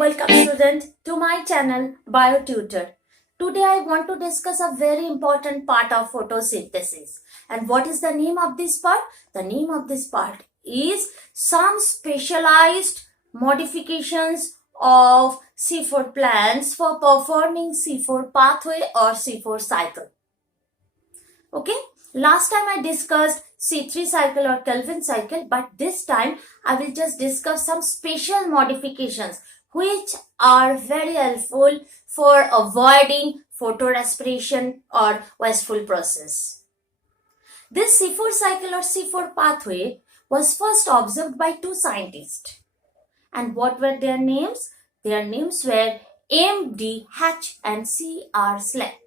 Welcome student to my channel BioTutor. Today I want to discuss a very important part of photosynthesis. And what is the name of this part? The name of this part is some specialized modifications of C4 plants for performing C4 pathway or C4 cycle. Okay, last time I discussed C3 cycle or Calvin cycle, but this time I will just discuss some special modifications which are very helpful for avoiding photorespiration or wasteful process. This C4 cycle or C4 pathway was first observed by two scientists. And what were their names? Their names were M.D. Hatch and C.R. Slack.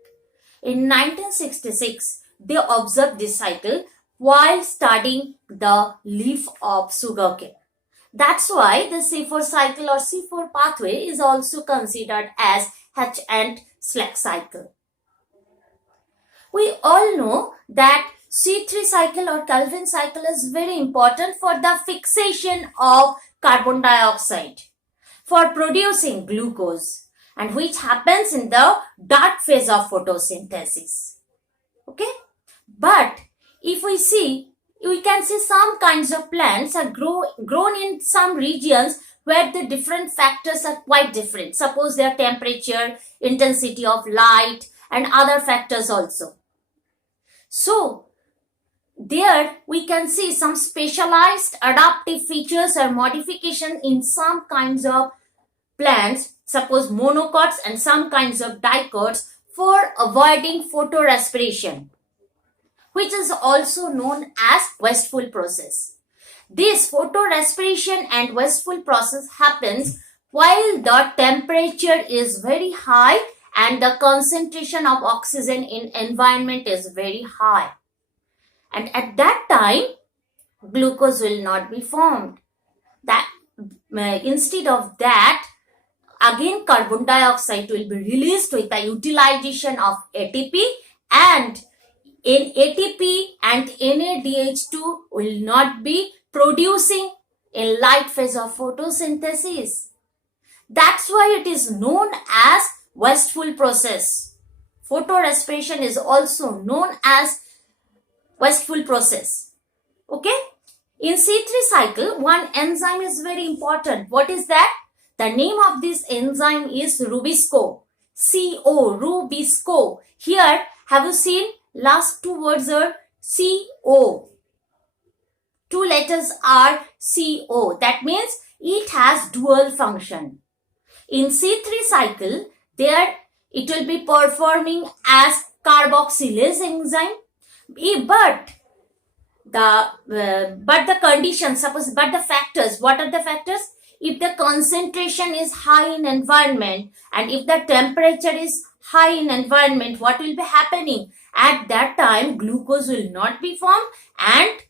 In 1966, they observed this cycle while studying the leaf of sugarcane. That's why the C4 cycle or C4 pathway is also considered as Hatch and Slack cycle. We all know that C3 cycle or Calvin cycle is very important for the fixation of carbon dioxide for producing glucose, and which happens in the dark phase of photosynthesis. Okay, but if we see, we can see some kinds of plants are grown in some regions where the different factors are quite different. Suppose their temperature, intensity of light, and other factors also. So there we can see some specialized adaptive features or modification in some kinds of plants, suppose monocots and some kinds of dicots, for avoiding photorespiration, which is also known as wasteful process. This photorespiration and wasteful process happens while the temperature is very high and the concentration of oxygen in environment is very high. And at that time, glucose will not be formed. Instead of that, again carbon dioxide will be released with the utilization of ATP, and in ATP and NADH2 will not be producing in light phase of photosynthesis. That's why it is known as wasteful process. Photorespiration is also known as wasteful process. Okay? In C3 cycle, one enzyme is very important. What is that? The name of this enzyme is Rubisco. CO, Rubisco. Here, have you seen? Last two words are CO. Two letters are CO. That means it has dual function. In C3 cycle, there it will be performing as carboxylase enzyme. But the conditions, but the factors, what are the factors? If the concentration is high in environment and if the temperature is high in environment, what will be happening? At that time, glucose will not be formed and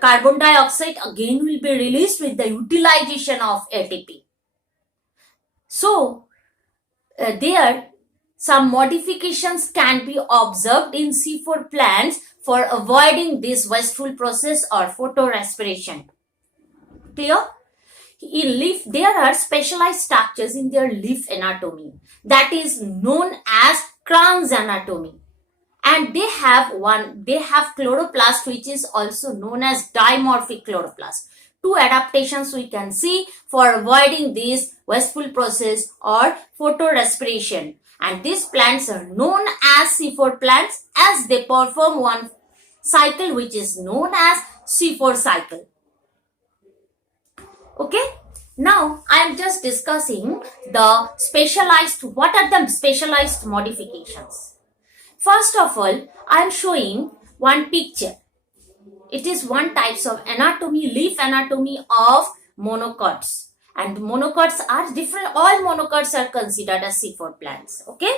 carbon dioxide again will be released with the utilization of ATP. So, there some modifications can be observed in C4 plants for avoiding this wasteful process or photorespiration. Clear? In leaf, there are specialized structures in their leaf anatomy that is known as Kranz anatomy, and they have chloroplast, which is also known as dimorphic chloroplast. Two adaptations we can see for avoiding this wasteful process or photorespiration, and these plants are known as C4 plants as they perform one cycle which is known as C4 cycle. Okay, now I am just discussing what are the specialized modifications. First of all, I am showing one picture. It is one types of anatomy, leaf anatomy of monocots. And monocots are different. All monocots are considered as C4 plants. Okay,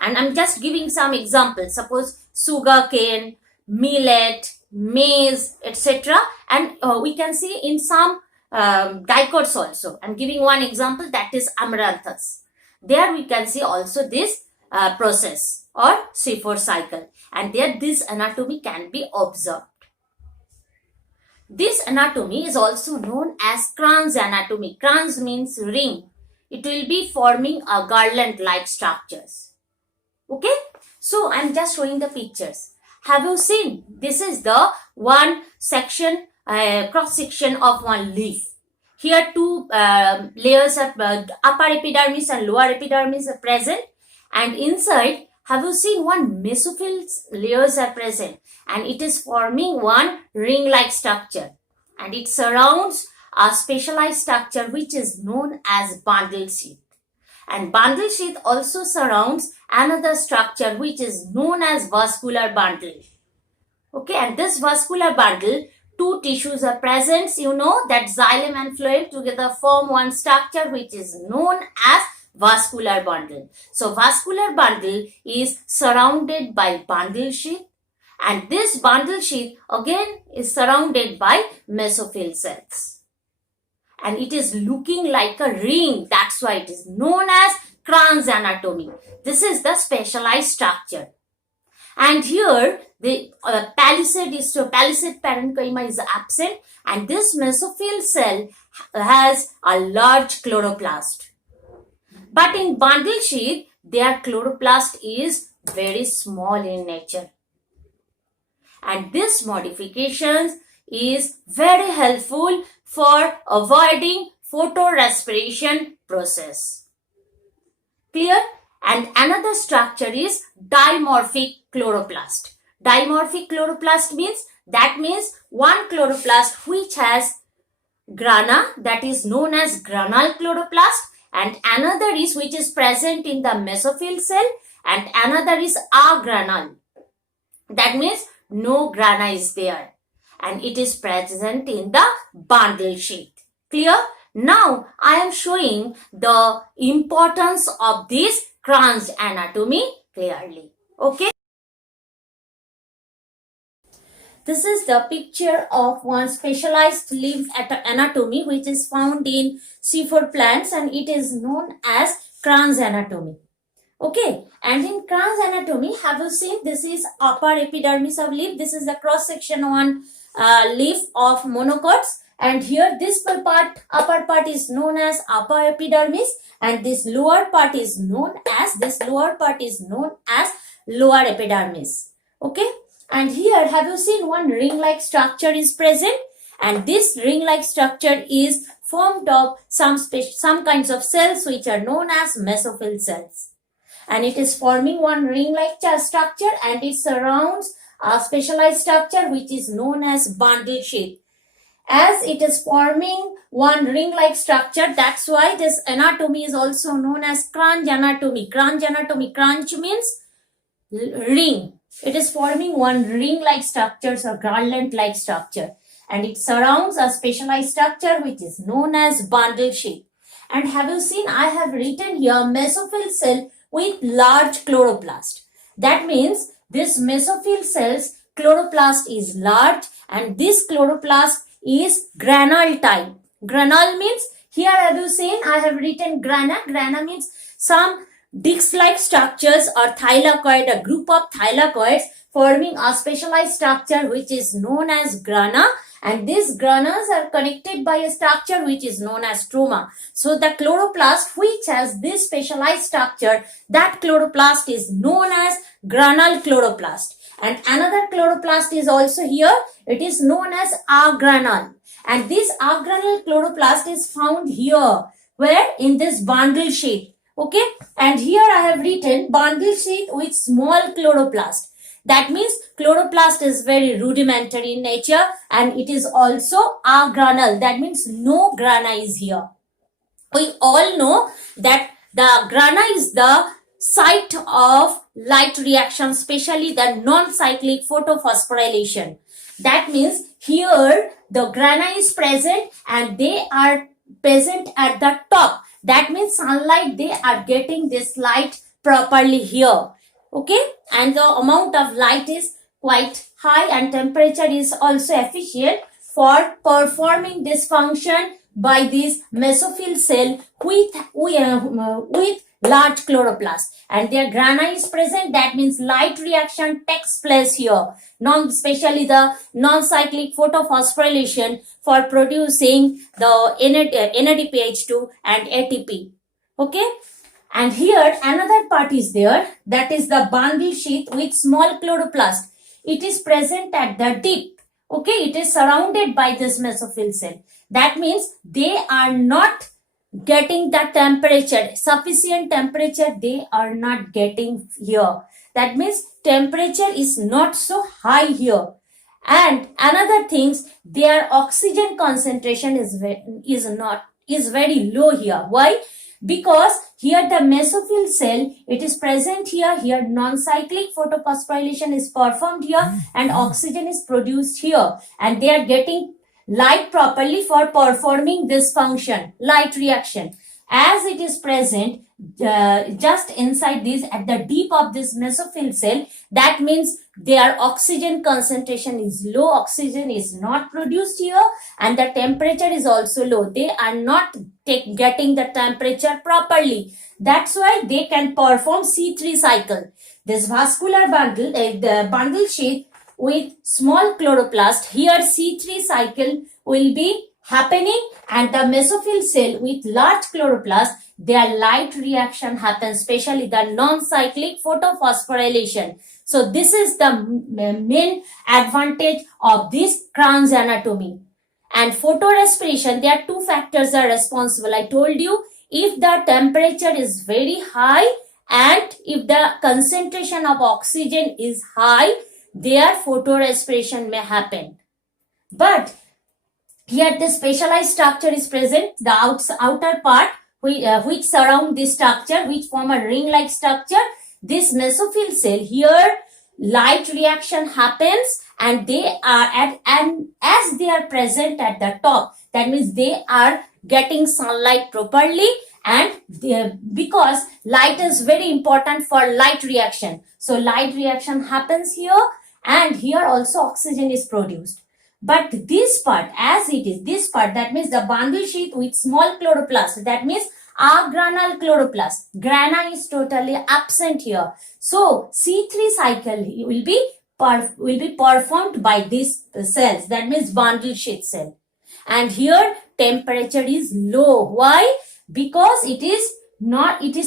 and I'm just giving some examples. Suppose sugarcane, millet, maize, etc. And we can see in some dicots also. I'm giving one example, that is amaranthus. There we can see also this process or C4 cycle, and there this anatomy can be observed. This anatomy is also known as Kranz anatomy. Kranz means ring. It will be forming a garland-like structures. Okay, so I'm just showing the pictures. Have you seen? This is the one section, cross section of one leaf. Here two layers of upper epidermis and lower epidermis are present, and inside, have you seen one mesophyll layers are present, and it is forming one ring-like structure, and it surrounds a specialized structure which is known as bundle sheath. And bundle sheath also surrounds another structure which is known as vascular bundle. Okay, and this vascular bundle, two tissues are present. You know that xylem and phloem together form one structure which is known as vascular bundle. So vascular bundle is surrounded by bundle sheath, and this bundle sheath again is surrounded by mesophyll cells. And it is looking like a ring. That's why it is known as Kranz anatomy. This is the specialized structure. And here the palisade parenchyma is absent, and this mesophyll cell has a large chloroplast. But in bundle sheath, their chloroplast is very small in nature. And this modifications is very helpful for avoiding photorespiration process. Clear? And another structure is dimorphic chloroplast. Dimorphic chloroplast means one chloroplast which has grana, that is known as granal chloroplast, and another is which is present in the mesophyll cell, and another is agranal. That means no grana is there, and it is present in the bundle sheath. Clear? Now I am showing the importance of this Kranz anatomy clearly. Okay. This is the picture of one specialized leaf anatomy which is found in C4 plants, and it is known as Kranz anatomy. Okay, and in Kranz anatomy, have you seen this is upper epidermis of leaf? This is the cross section on leaf of monocots, and here this part, upper part is known as upper epidermis, and this lower part is known as lower epidermis. Okay, and here have you seen one ring-like structure is present, and this ring-like structure is formed of some kinds of cells which are known as mesophyll cells. And it is forming one ring-like structure, and it surrounds a specialized structure which is known as bundle sheath. As it is forming one ring-like structure, that's why this anatomy is also known as Kranz anatomy. Kranz anatomy, Kranz means ring. It is forming one ring-like structure or garland-like structure, and it surrounds a specialized structure which is known as bundle sheath. And have you seen, I have written here mesophyll cell with large chloroplast. That means this mesophyll cell's chloroplast is large, and this chloroplast is granule type. Granule means, here have you seen, I have written grana. Grana means some disc-like structures or thylakoid, a group of thylakoids forming a specialized structure which is known as grana, and these granas are connected by a structure which is known as stroma. So the chloroplast which has this specialized structure, that chloroplast is known as granule chloroplast. And another chloroplast is also here, it is known as agranule. And this agranule chloroplast is found here, where? In this bundle sheath. Okay, and here I have written bundle sheath with small chloroplast. That means chloroplast is very rudimentary in nature, and it is also agranule. That means no grana is here. We all know that the grana is the site of light reaction, especially the non-cyclic photophosphorylation. That means here the grana is present, and they are present at the top. That means sunlight, they are getting this light properly here. Okay, and the amount of light is quite high, and temperature is also efficient for performing this function by this mesophyll cell with large chloroplast, and their grana is present. That means light reaction takes place here, especially the non-cyclic photophosphorylation for producing the NADPH2 and ATP. Okay, and here another part is there, that is the bundle sheath with small chloroplast. It is present at the tip. Okay, it is surrounded by this mesophyll cell. That means they are not getting the temperature, sufficient temperature they are not getting here. That means temperature is not so high here. And another things, their oxygen concentration is very low here. Why? Because here the mesophyll cell, it is present here. Here non-cyclic photophosphorylation is performed here and oxygen is produced here, and they are getting light properly for performing this function, light reaction. As it is present just inside this, at the deep of this mesophyll cell, that means their oxygen concentration is low, oxygen is not produced here, and the temperature is also low. They are not getting the temperature properly. That's why they can perform C3 cycle. This vascular bundle, the bundle sheath with small chloroplast, here C3 cycle will be happening, and the mesophyll cell with large chloroplast, their light reaction happens, especially the non-cyclic photophosphorylation. So this is the main advantage of this Crohn's anatomy. And photorespiration, there are two factors are responsible. I told you, if the temperature is very high and if the concentration of oxygen is high, their photorespiration may happen. But here the specialized structure is present, the outer part which surround this structure, which form a ring-like structure. This mesophyll cell, here light reaction happens, and they are and as they are present at the top, that means they are getting sunlight properly, and because light is very important for light reaction, so light reaction happens here, and here also oxygen is produced. But this part, as it is, this part, that means the bundle sheath with small chloroplast, that means agranal chloroplast, grana is totally absent here. So C3 cycle will be performed by these cells, that means bundle sheath cell. And here temperature is low. Why? Because it is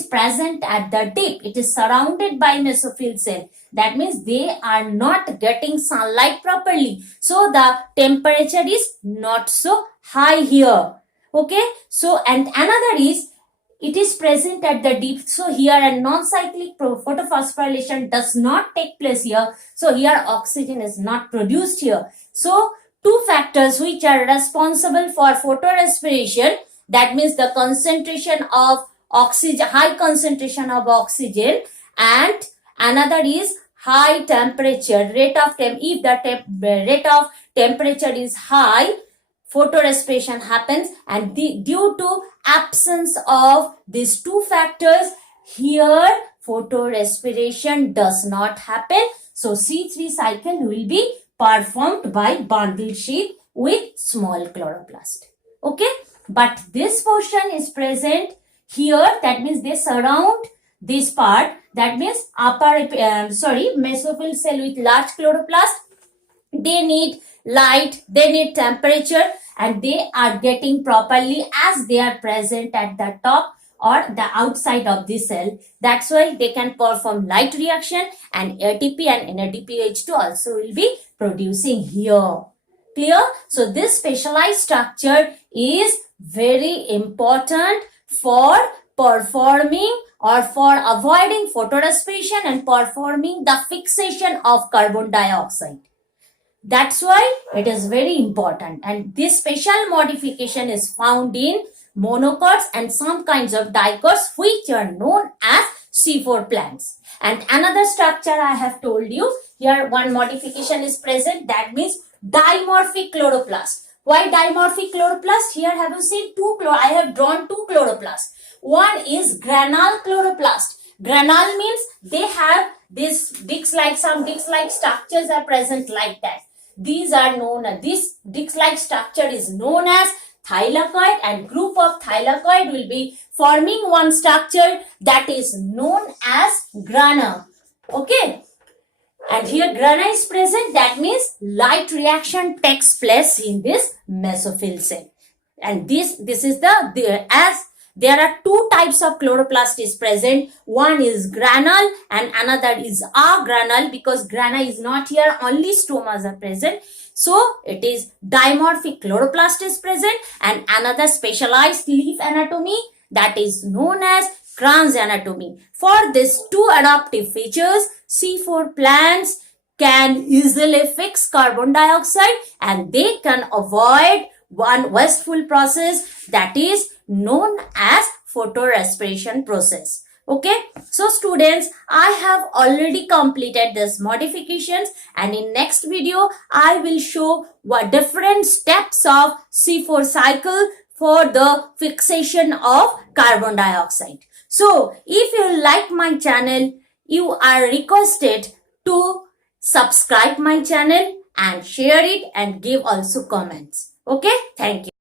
present at the tip. It is surrounded by mesophyll cell. That means they are not getting sunlight properly. So the temperature is not so high here. Okay. So, and another is, it is present at the deep. So here a non-cyclic photophosphorylation does not take place here. So here oxygen is not produced here. So two factors which are responsible for photorespiration, that means the concentration of oxygen, high concentration of oxygen, and another is high temperature, rate of if the rate of temperature is high, photorespiration happens, and due to absence of these two factors, here photorespiration does not happen. So C3 cycle will be performed by bundle sheath with small chloroplast. Okay, but this portion is present here, that means they surround this part, that means mesophyll cell with large chloroplast. They need light, they need temperature, and they are getting properly as they are present at the top or the outside of the cell. That's why they can perform light reaction, and ATP and NADPH2 also will be producing here. Clear? So this specialized structure is very important for performing or for avoiding photorespiration and performing the fixation of carbon dioxide. That's why it is very important, and this special modification is found in monocots and some kinds of dicots which are known as C4 plants. And another structure I have told you, here one modification is present, that means dimorphic chloroplast. Why dimorphic chloroplast? Here have you seen I have drawn two chloroplasts. One is granal chloroplast. Granal means they have this disc-like structures are present like that. These are known as, this disc-like structure is known as thylakoid, and group of thylakoid will be forming one structure that is known as grana. Okay. And here grana is present, that means light reaction takes place in this mesophyll cell. And this is as there are two types of chloroplast is present. One is granule and another is agranule, because grana is not here, only stomas are present. So it is dimorphic chloroplast is present, and another specialized leaf anatomy that is known as Kranz anatomy. For these two adaptive features, C4 plants can easily fix carbon dioxide and they can avoid one wasteful process that is known as photorespiration process. Okay, so students, I have already completed this modifications, and in next video I will show what different steps of C4 cycle for the fixation of carbon dioxide. So if you like my channel, you are requested to subscribe my channel and share it and give also comments. Okay, thank you.